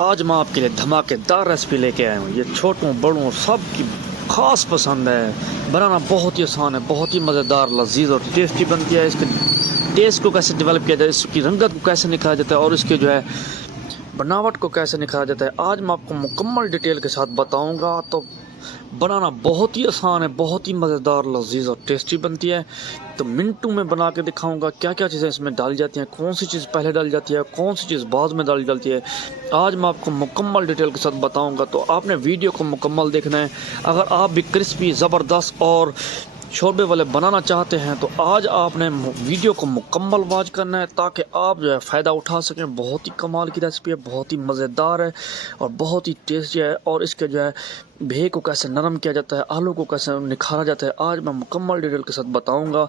आज मैं आपके लिए धमाकेदार रेसिपी लेके आया हूँ। ये छोटों बड़ों सब की ख़ास पसंद है। बनाना बहुत ही आसान है, बहुत ही मज़ेदार, लजीज और टेस्टी बनती है। इसके टेस्ट को कैसे डेवलप किया जाए, इसकी रंगत को कैसे निखारा जाता है और इसके जो है बनावट को कैसे निखारा जाता है, आज मैं आपको मुकम्मल डिटेल के साथ बताऊँगा। तो बनाना बहुत ही आसान है, बहुत ही मज़ेदार, लजीज और टेस्टी बनती है। तो मिनटों में बना के दिखाऊंगा क्या क्या चीज़ें इसमें डाली जाती हैं, कौन सी चीज़ पहले डाली जाती है, कौन सी चीज़ बाद में डाली जाती है। आज मैं आपको मुकम्मल डिटेल के साथ बताऊंगा, तो आपने वीडियो को मुकम्मल देखना है। अगर आप भी क्रिस्पी, ज़बरदस्त और शोरबे वाले बनाना चाहते हैं तो आज आपने वीडियो को मुकम्मल वॉच करना है, ताकि आप जो है फ़ायदा उठा सकें। बहुत ही कमाल की रेसिपी है, बहुत ही मज़ेदार है और बहुत ही टेस्टी है। और इसके जो है बेह को कैसे नरम किया जाता है, आलू को कैसे निखारा जाता है, आज मैं मुकम्मल डिटेल के साथ बताऊंगा।